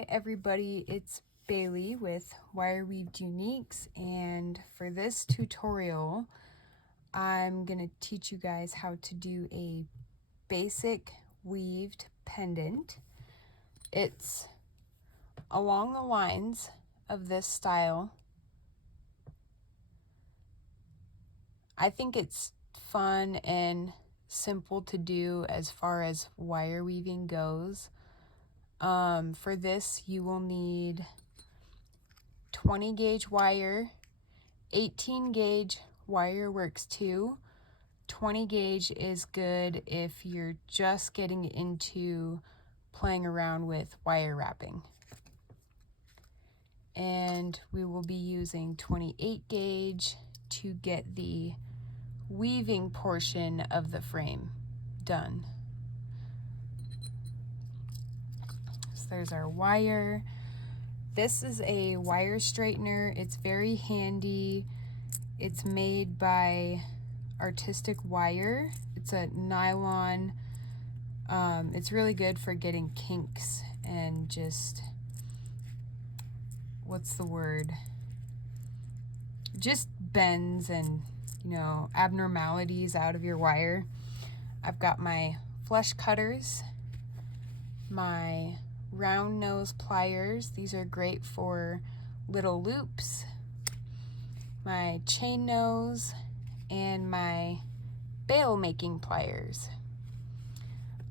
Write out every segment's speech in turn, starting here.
Hi everybody, it's Bailey with Wire Weaved Uniques, and for this tutorial I'm going to teach you guys how to do a basic weaved pendant. It's along the lines of this style. I think it's fun and simple to do as far as wire weaving goes. For this you will need 20 gauge wire, 18 gauge wire works too. 20 gauge is good if you're just getting into playing around with wire wrapping. And we will be using 28 gauge to get the weaving portion of the frame done. So there's our wire. This is a wire straightener. It's very handy. It's made by Artistic Wire. It's a nylon. It's really good for getting kinks and just, what's the word? Just bends and, you know, abnormalities out of your wire. I've got my flush cutters, my round nose pliers. These are great for little loops. My chain nose and my bail making pliers.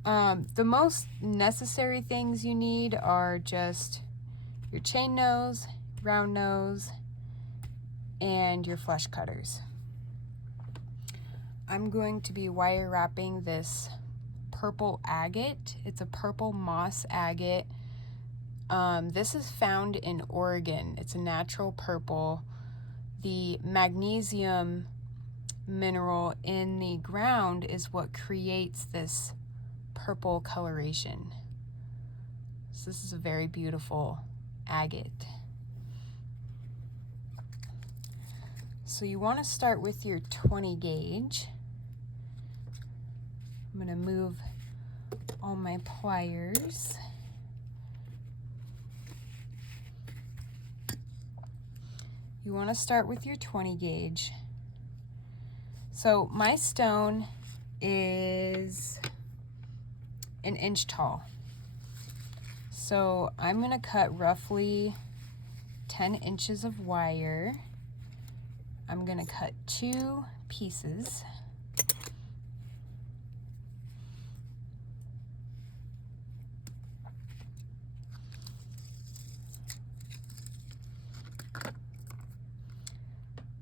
The most necessary things you need are just your chain nose, round nose, and your flush cutters. I'm going to be wire wrapping this purple agate. It's a purple moss agate. This is found in Oregon. It's a natural purple. The magnesium mineral in the ground is what creates this purple coloration. So this is a very beautiful agate. So you want to start with your 20 gauge. I'm going to move all my pliers. You want to start with your 20 gauge. So my stone is an inch tall. So I'm going to cut roughly 10 inches of wire. I'm going to cut 2 pieces.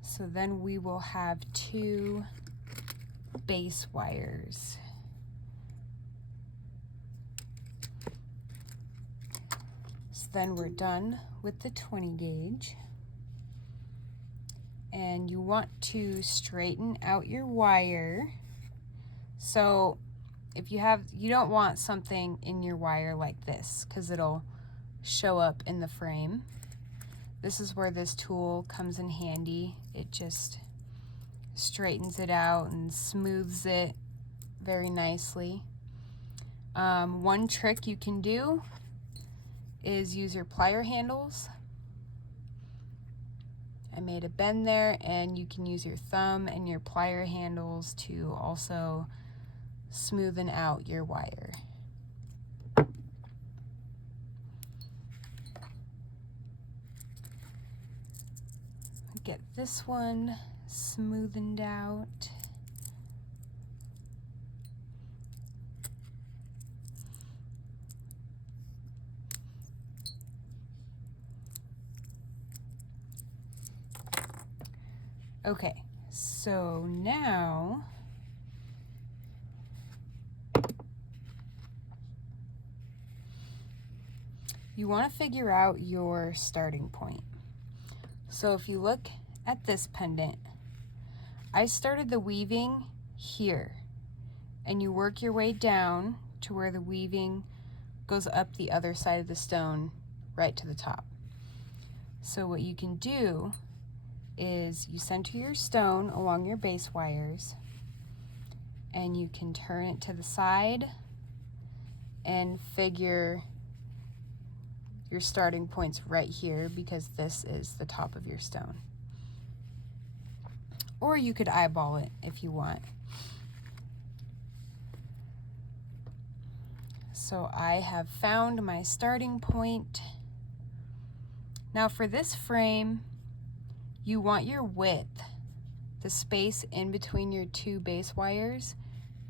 So then we will have 2 base wires. So then we're done with the 20 gauge. And you want to straighten out your wire. So if you don't want something in your wire like this, because it'll show up in the frame. This is where this tool comes in handy. It just straightens it out and smooths it very nicely. One trick you can do is use your plier handles. I made a bend there, and you can use your thumb and your plier handles to also smoothen out your wire. Get this one smoothened out. Okay, so now you want to figure out your starting point. So if you look at this pendant, I started the weaving here, and you work your way down to where the weaving goes up the other side of the stone right to the top. So what you can do is you center your stone along your base wires, and you can turn it to the side and figure your starting point's right here because this is the top of your stone. Or you could eyeball it if you want. So I have found my starting point. Now for this frame, you want your width, the space in between your two base wires,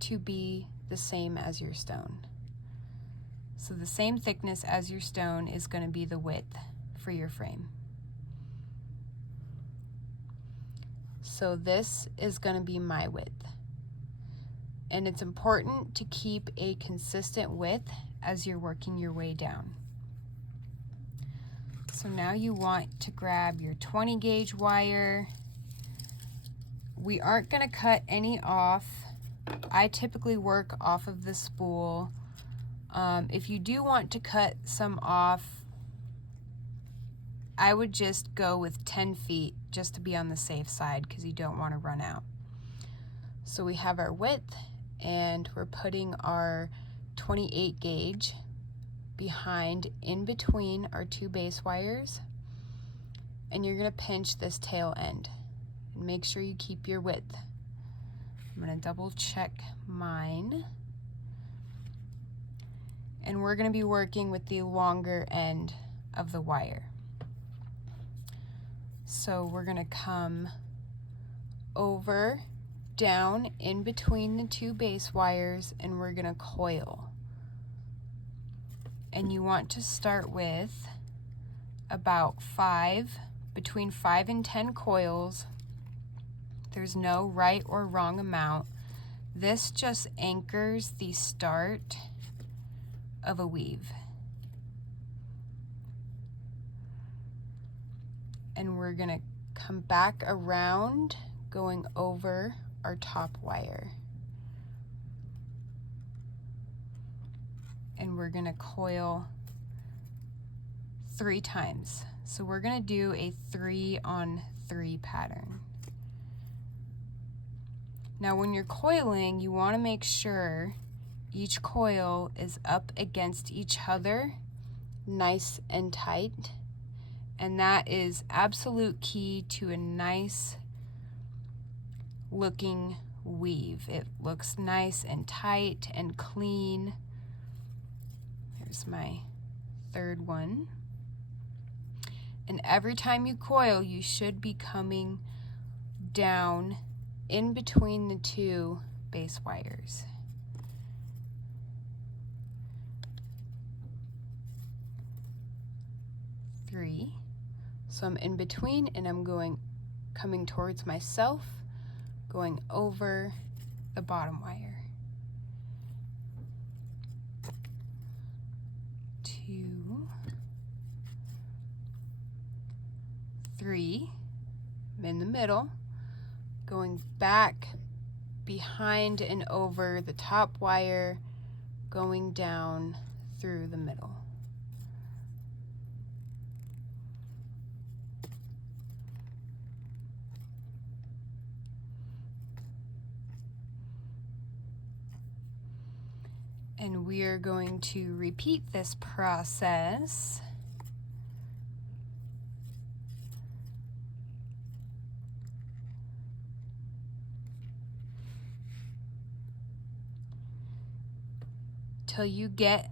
to be the same as your stone. So the same thickness as your stone is going to be the width for your frame. So this is going to be my width. And it's important to keep a consistent width as you're working your way down. So now you want to grab your 20 gauge wire. We aren't going to cut any off. I typically work off of the spool. If you do want to cut some off, I would just go with 10 feet just to be on the safe side because you don't want to run out. So we have our width and we're putting our 28 gauge behind in between our two base wires, and you're going to pinch this tail end and make sure you keep your width. I'm going to double check mine, and we're going to be working with the longer end of the wire. So we're going to come over, down in between the two base wires, and we're going to coil. And you want to start with about between 5 and 10 coils. There's no right or wrong amount. This just anchors the start of a weave. And we're going to come back around, going over our top wire. And we're going to coil 3 times. So we're going to do a 3-on-3 pattern. Now when you're coiling, you want to make sure each coil is up against each other, nice and tight. And that is absolute key to a nice looking weave. It looks nice and tight and clean. Here's my third one. And every time you coil, you should be coming down in between the two base wires. Three. So I'm in between and I'm coming towards myself, going over the bottom wire. 2, 3, I'm in the middle, going back behind and over the top wire, going down through the middle. And we are going to repeat this process till you get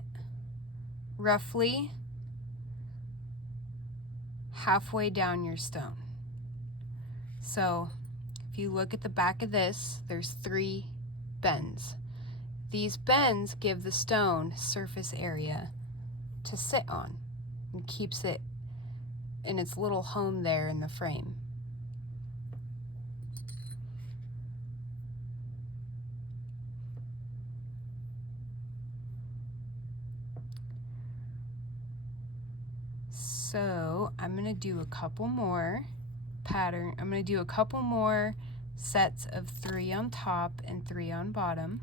roughly halfway down your stone. So if you look at the back of this, there's 3 bends. These bends give the stone surface area to sit on and keeps it in its little home there in the frame. So I'm going to do a couple more I'm going to do a couple more sets of 3 on top and 3 on bottom.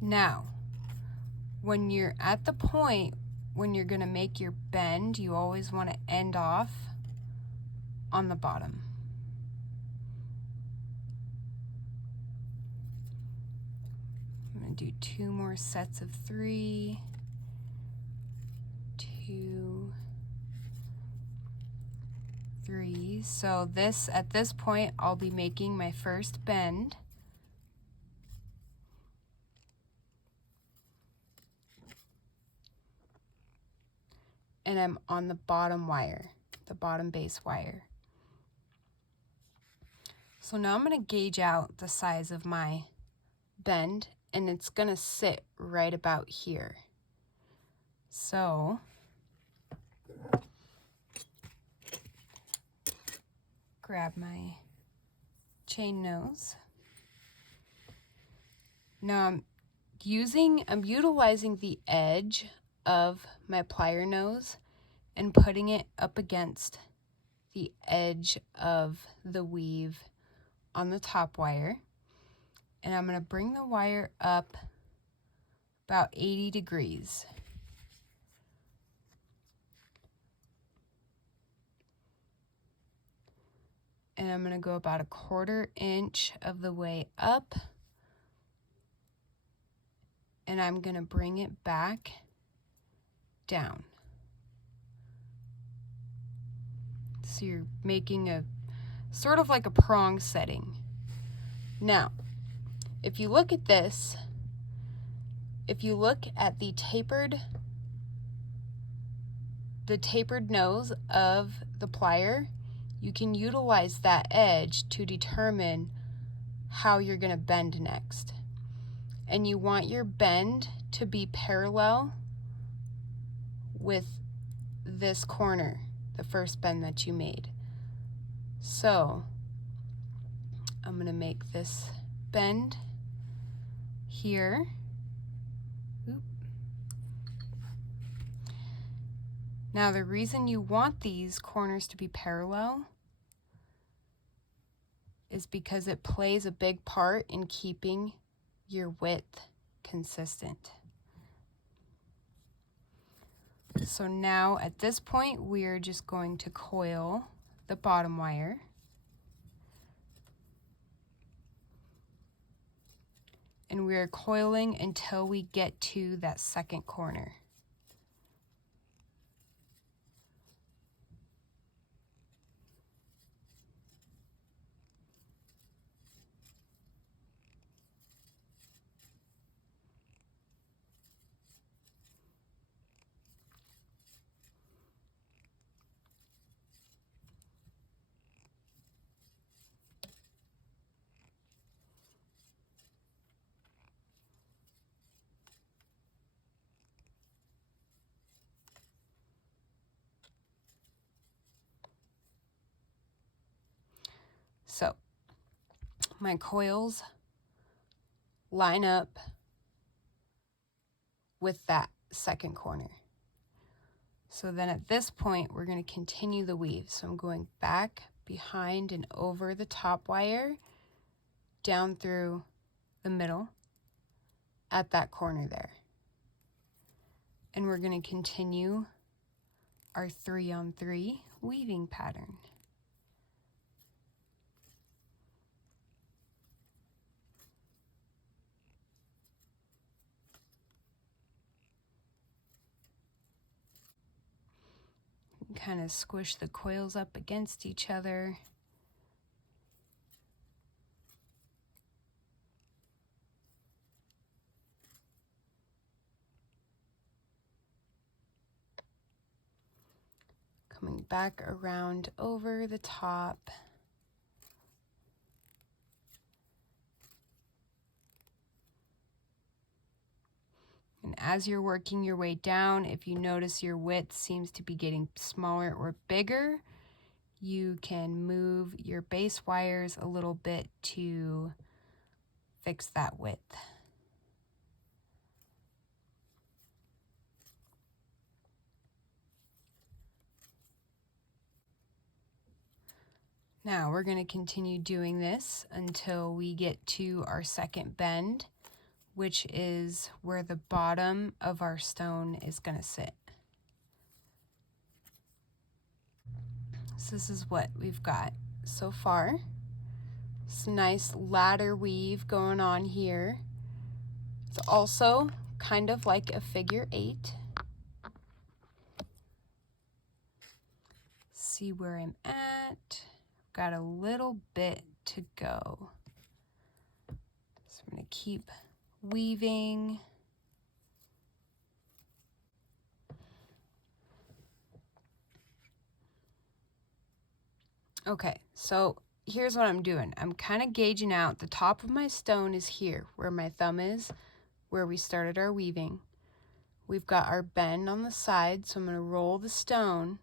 Now, when you're at the point when you're going to make your bend, you always want to end off on the bottom. I'm going to do 2 more sets of 3, 2, 3. So at this point, I'll be making my first bend. And I'm on the bottom wire, the bottom base wire. So now I'm going to gauge out the size of my bend, and it's going to sit right about here. So grab my chain nose. Now I'm utilizing the edge of my plier nose and putting it up against the edge of the weave on the top wire. And I'm going to bring the wire up about 80 degrees. And I'm going to go about 1/4 inch of the way up. And I'm going to bring it back down. So you're making a sort of like a prong setting. Now, if you look at this, if you look at the tapered nose of the plier, you can utilize that edge to determine how you're going to bend next. And you want your bend to be parallel with this corner, the first bend that you made. So I'm going to make this bend here. Oop. Now the reason you want these corners to be parallel is because it plays a big part in keeping your width consistent. So now at this point, we're just going to coil the bottom wire. And we're coiling until we get to that second corner. So my coils line up with that second corner. So then at this point, we're going to continue the weave. So I'm going back, behind, and over the top wire, down through the middle at that corner there. And we're going to continue our 3-on-3 weaving pattern. Kind of squish the coils up against each other. Coming back around over the top. And as you're working your way down, if you notice your width seems to be getting smaller or bigger, you can move your base wires a little bit to fix that width. Now we're going to continue doing this until we get to our second bend, which is where the bottom of our stone is going to sit. So this is what we've got so far. It's a nice ladder weave going on here. It's also kind of like a figure 8. See where I'm at. Got a little bit to go. So I'm going to keep weaving. Okay, so here's what I'm doing. I'm kind of gauging out. The top of my stone is here, where my thumb is, where we started our weaving. We've got our bend on the side, so I'm going to roll the stone.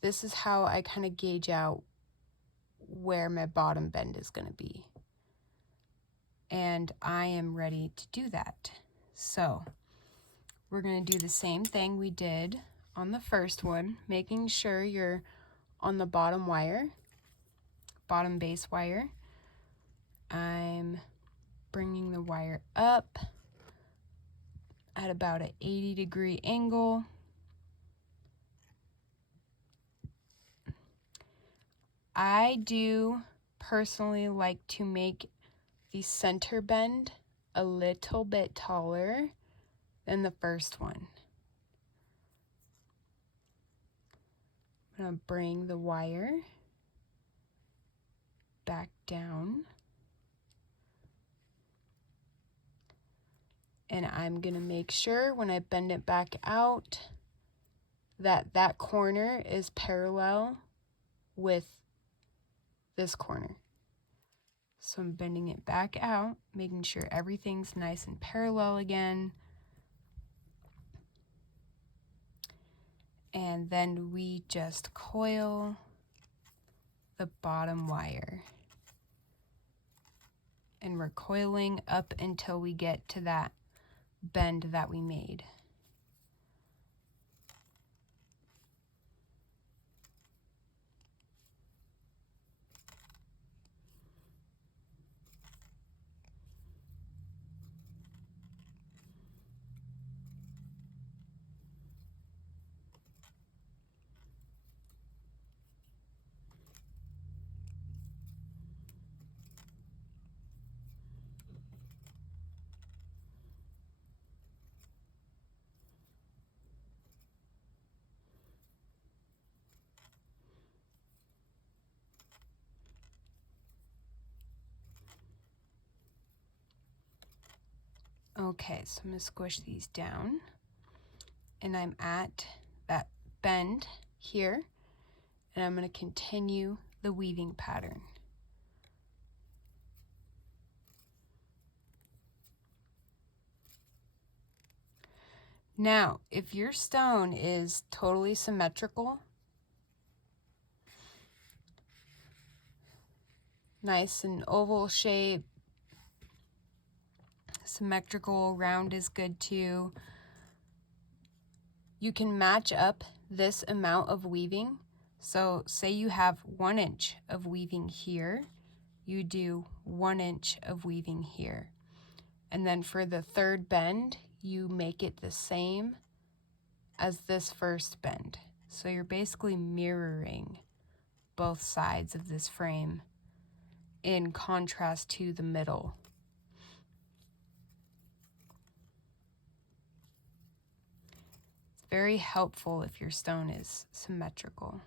This is how I kind of gauge out where my bottom bend is going to be. And I am ready to do that. So we're going to do the same thing we did on the first one, making sure you're on the bottom wire, bottom base wire. I'm bringing the wire up at about an 80-degree angle. I do personally like to make the center bend a little bit taller than the first one. I'm going to bring the wire back down. And I'm going to make sure when I bend it back out that that corner is parallel with this corner. So I'm bending it back out, making sure everything's nice and parallel again. And then we just coil the bottom wire. And we're coiling up until we get to that bend that we made. Okay, so I'm going to squish these down, and I'm at that bend here, and I'm going to continue the weaving pattern. Now, if your stone is totally symmetrical, nice and oval shape, symmetrical, round is good too. You can match up this amount of weaving. So say you have 1 inch of weaving here, you do 1 inch of weaving here. And then for the third bend, you make it the same as this first bend. So you're basically mirroring both sides of this frame in contrast to the middle. Very helpful if your stone is symmetrical.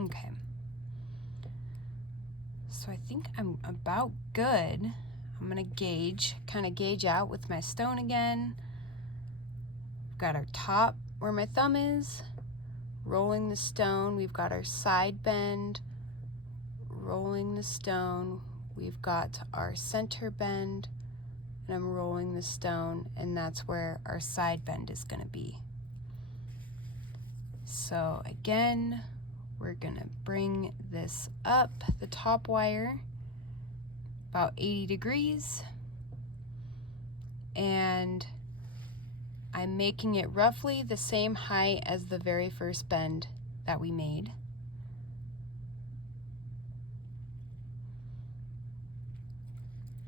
Okay, so I think I'm about good. I'm gonna kind of gauge out with my stone again. We've got our top where my thumb is, rolling the stone. We've got our side bend, rolling the stone. We've got our center bend, and I'm rolling the stone, and that's where our side bend is going to be. So again, we're going to bring this up the top wire about 80 degrees, and I'm making it roughly the same height as the very first bend that we made.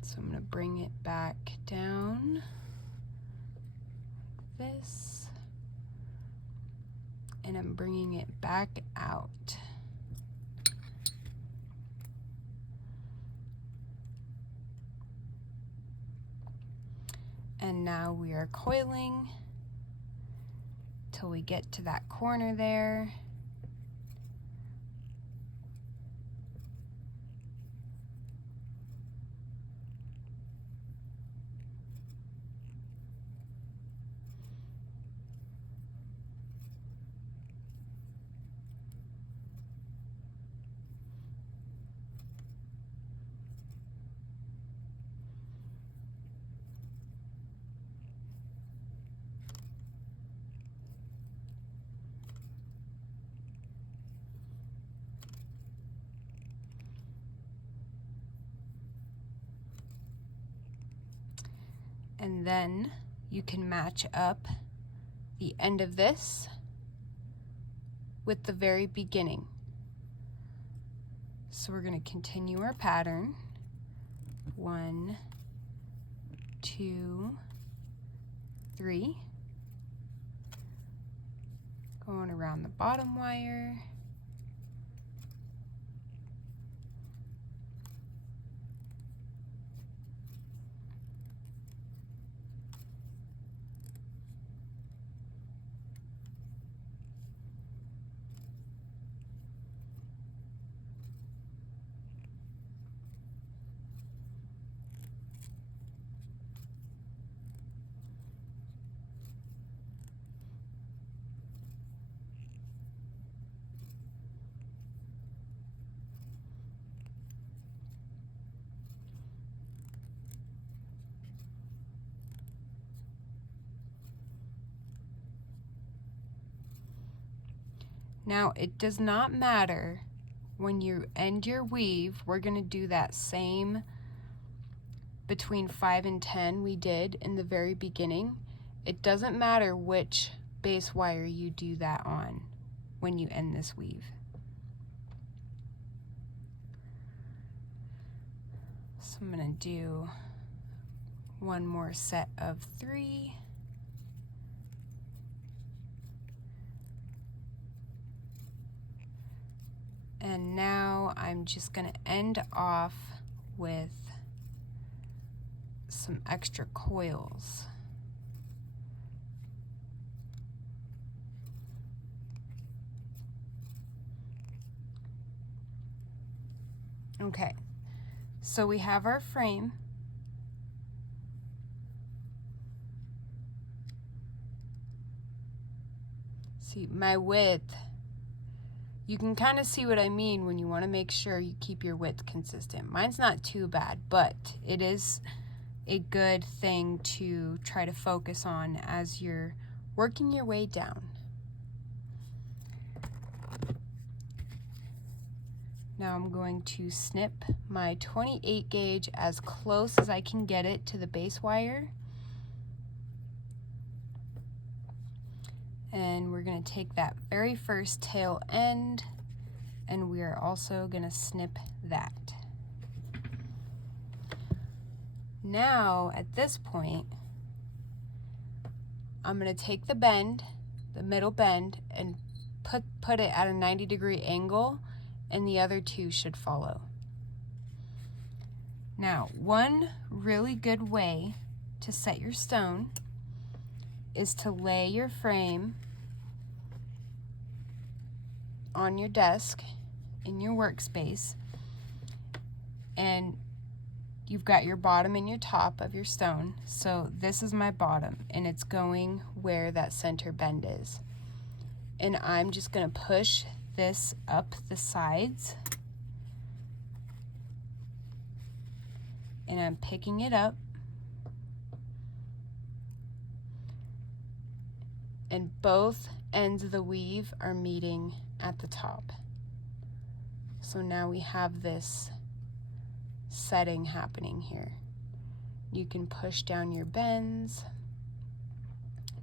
So I'm going to bring it back down like this, and I'm bringing it back out. And now we are coiling till we get to that corner there. And then you can match up the end of this with the very beginning. So we're going to continue our pattern. 1, 2, 3. Going around the bottom wire. Now, it does not matter when you end your weave, we're going to do that same between 5 and 10 we did in the very beginning. It doesn't matter which base wire you do that on when you end this weave. So I'm going to do one more set of 3. And now I'm just going to end off with some extra coils. Okay, so we have our frame. See, my width, you can kind of see what I mean when you want to make sure you keep your width consistent. Mine's not too bad, but it is a good thing to try to focus on as you're working your way down. Now I'm going to snip my 28 gauge as close as I can get it to the base wire. And we're going to take that very first tail end, and we are also going to snip that. Now, at this point, I'm going to take the bend, the middle bend, and put it at a 90-degree angle, and the other two should follow. Now, one really good way to set your stone is to lay your frame on your desk in your workspace, and you've got your bottom and your top of your stone. So this is my bottom, and it's going where that center bend is. And I'm just going to push this up the sides, and I'm picking it up both ends of the weave are meeting at the top. So now we have this setting happening here. You can push down your bends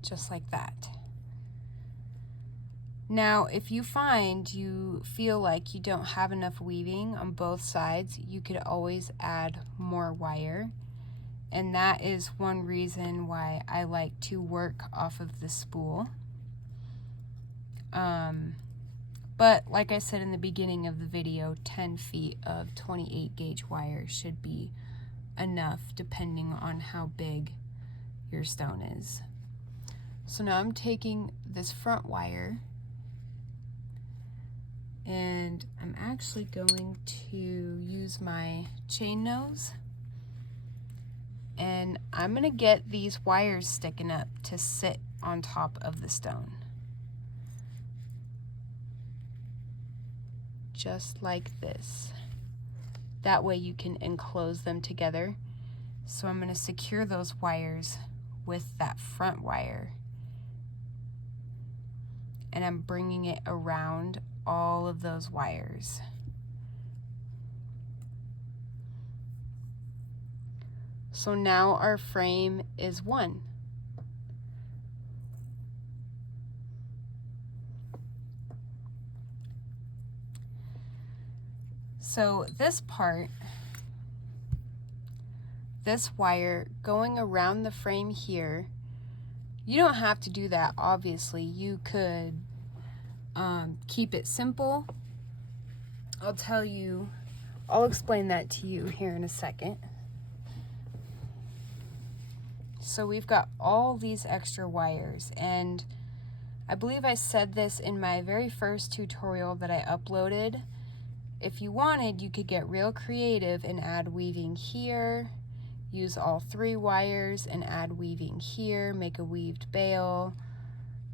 just like that. Now, if you find you feel like you don't have enough weaving on both sides, you could always add more wire. And that is one reason why I like to work off of the spool. But like I said in the beginning of the video, 10 feet of 28 gauge wire should be enough depending on how big your stone is. So now I'm taking this front wire and I'm actually going to use my chain nose, and I'm gonna get these wires sticking up to sit on top of the stone. Just like this. That way you can enclose them together. So I'm gonna secure those wires with that front wire. And I'm bringing it around all of those wires. So now our frame is one. So this part, this wire going around the frame here, you don't have to do that, obviously. You could keep it simple. I'll explain that to you here in a second. So we've got all these extra wires, and I believe I said this in my very first tutorial that I uploaded. If you wanted, you could get real creative and add weaving here, use all 3 wires and add weaving here, make a weaved bail.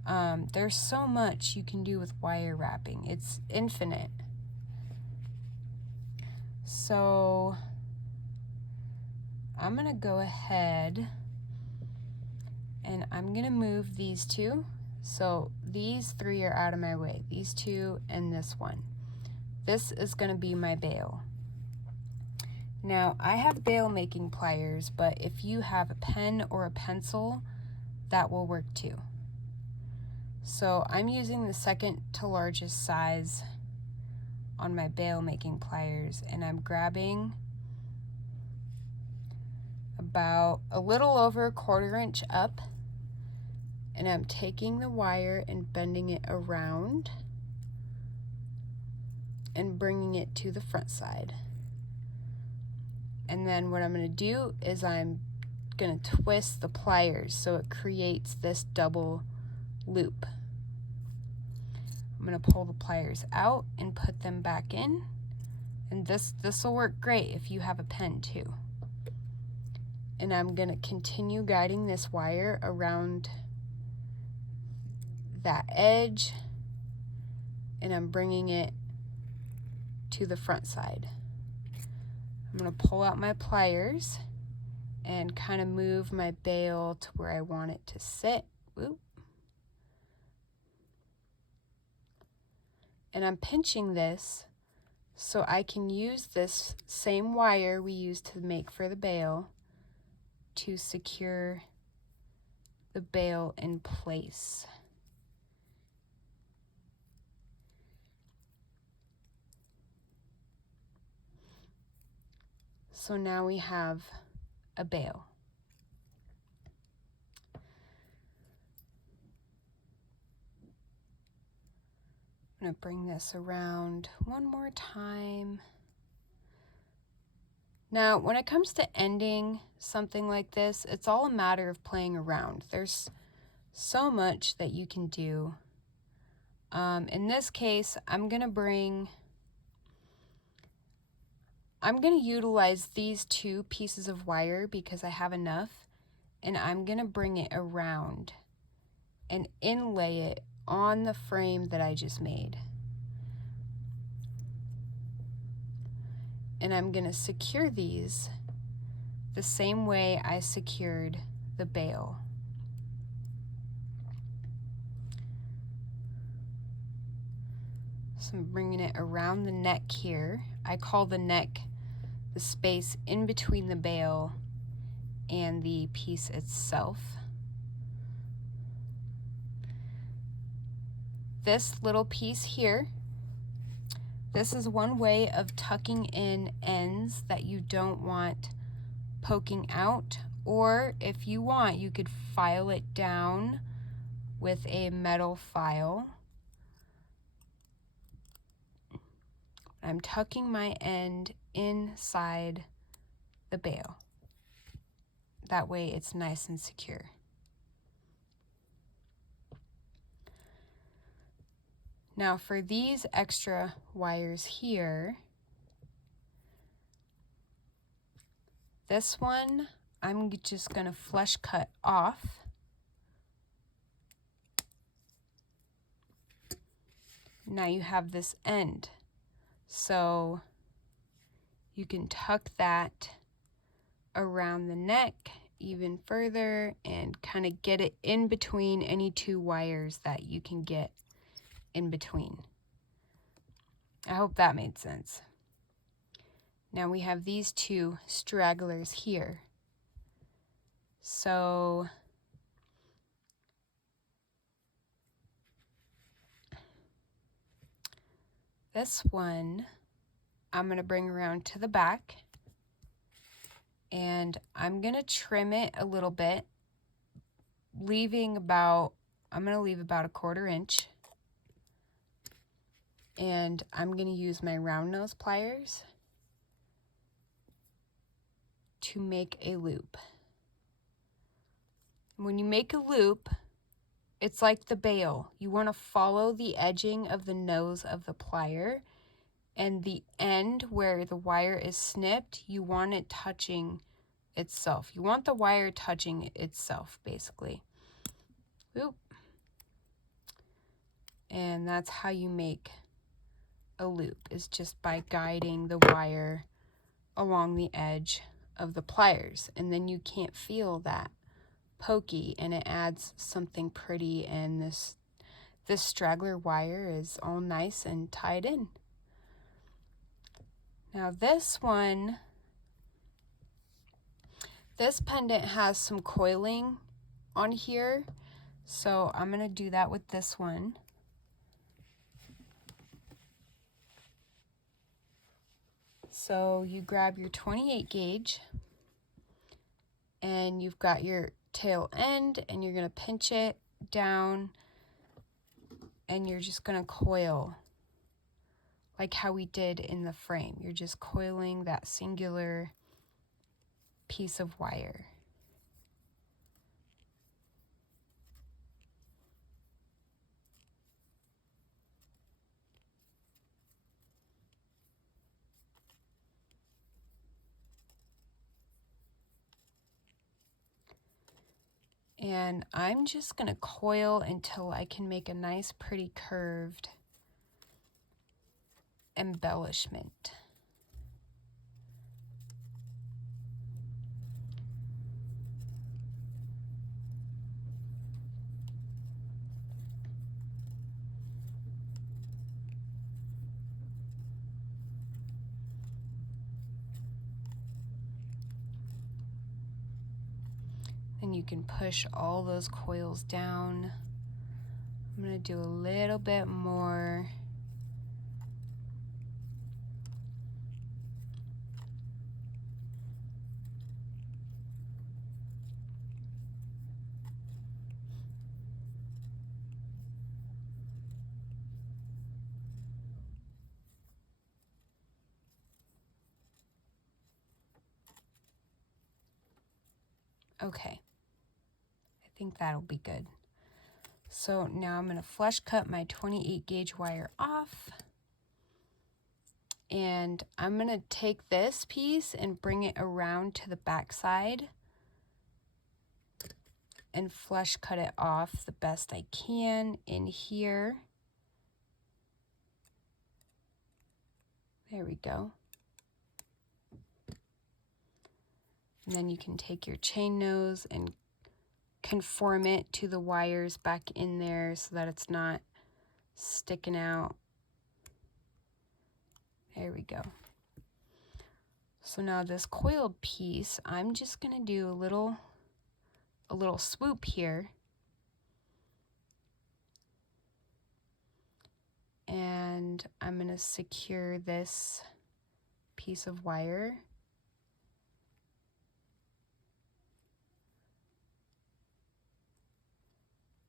There's so much you can do with wire wrapping. It's infinite. So I'm gonna go ahead and I'm gonna move these 2. So these 3 are out of my way, these 2 and this one. This is gonna be my bail. Now I have bail making pliers, but if you have a pen or a pencil, that will work too. So I'm using the second to largest size on my bail making pliers, and I'm grabbing about a little over 1/4 inch up, and I'm taking the wire and bending it around and bringing it to the front side. And then what I'm going to do is I'm going to twist the pliers so it creates this double loop. I'm going to pull the pliers out and put them back in, and this will work great if you have a pen too. And I'm going to continue guiding this wire around that edge, and I'm bringing it to the front side. I'm going to pull out my pliers and kind of move my bail to where I want it to sit. Whoop. And I'm pinching this so I can use this same wire we used to make for the bail to secure the bail in place. So now we have a bail. I'm going to bring this around one more time. Now, when it comes to ending something like this, it's all a matter of playing around. There's so much that you can do. In this case, I'm going to utilize these 2 pieces of wire because I have enough, and I'm going to bring it around and inlay it on the frame that I just made. And I'm going to secure these the same way I secured the bail. So I'm bringing it around the neck here. I call the neck the space in between the bail and the piece itself. This little piece here, this is one way of tucking in ends that you don't want poking out, or if you want, you could file it down with a metal file. I'm tucking my end inside the bail. That way it's nice and secure. Now for these extra wires here, this one I'm just going to flush cut off. Now you have this end, so you can tuck that around the neck even further and kind of get it in between any two wires that you can get in between. I hope that made sense. Now we have these two stragglers here. So this one I'm going to bring around to the back, and I'm going to trim it a little bit, I'm going to leave about 1/4 inch. And I'm going to use my round nose pliers to make a loop. When you make a loop, it's like the bail. You want to follow the edging of the nose of the plier, and the end where the wire is snipped, you want it touching itself. You want the wire touching itself, basically. Oop. And that's how you make a loop, is just by guiding the wire along the edge of the pliers, and then you can't feel that pokey, and it adds something pretty, and this straggler wire is all nice and tied in. Now this one, this pendant has some coiling on here, so I'm going to do that with this one. So you grab your 28 gauge, and you've got your tail end, and you're going to pinch it down, and you're just going to coil like how we did in the frame. You're just coiling that singular piece of wire. And I'm just going to coil until I can make a nice, pretty curved embellishment. And you can push all those coils down. I'm going to do a little bit more. Okay, I think that'll be good. So now I'm going to flush cut my 28 gauge wire off, and I'm going to take this piece and bring it around to the back side and flush cut it off the best I can in here. There we go. And then you can take your chain nose and conform it to the wires back in there so that it's not sticking out. There we go. So now this coiled piece, I'm just gonna do a little swoop here. And I'm gonna secure this piece of wire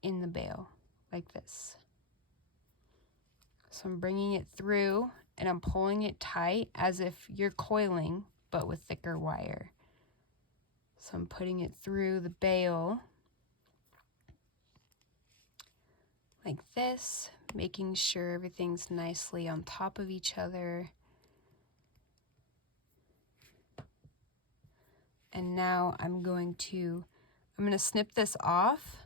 in the bail like this. So I'm bringing it through and I'm pulling it tight as if you're coiling, but with thicker wire. So I'm putting it through the bail like this, making sure everything's nicely on top of each other. And now I'm going to snip this off,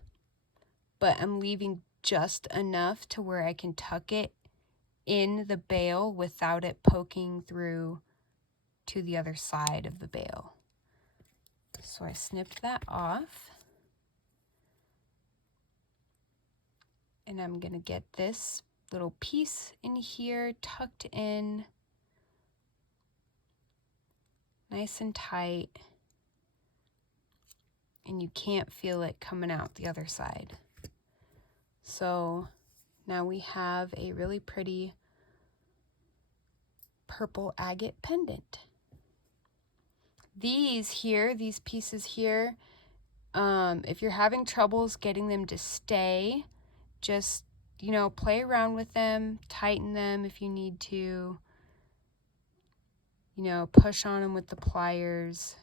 but I'm leaving just enough to where I can tuck it in the bail without it poking through to the other side of the bail. So I snipped that off. And I'm gonna get this little piece in here tucked in nice and tight. And you can't feel it coming out the other side. So now we have a really pretty purple agate pendant. These pieces here, if you're having troubles getting them to stay, just, you know, play around with them, tighten them if you need to, you know, push on them with the pliers.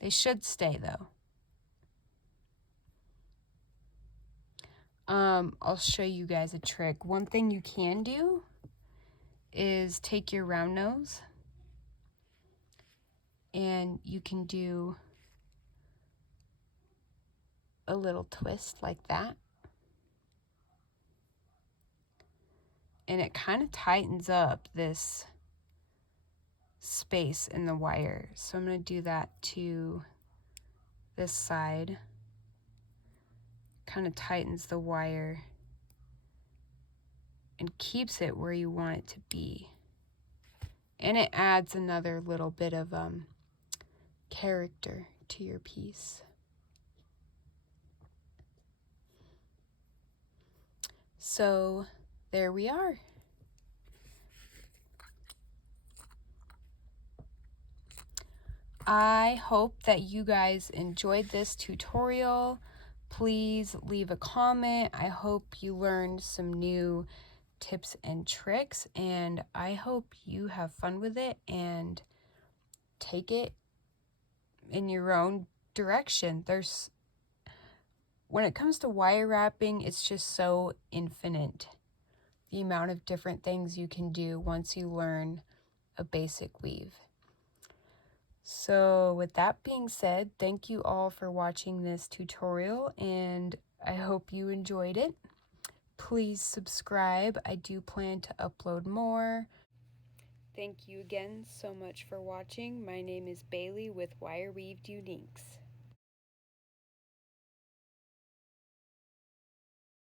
They should stay though. I'll show you guys a trick. One thing you can do is take your round nose and you can do a little twist like that. And it kind of tightens up this space in the wire. So I'm going to do that to this side. Kind of tightens the wire and keeps it where you want it to be. And it adds another little bit of character to your piece. So there we are. I hope that you guys enjoyed this tutorial. Please leave a comment. I hope you learned some new tips and tricks, and I hope you have fun with it and take it in your own direction. When it comes to wire wrapping, it's just so infinite, the amount of different things you can do once you learn a basic weave. So with that being said, thank you all for watching this tutorial, and I hope you enjoyed it. Please subscribe. I do plan to upload more. Thank you again so much for watching. My name is Bailey with Wire Weaved Uniques.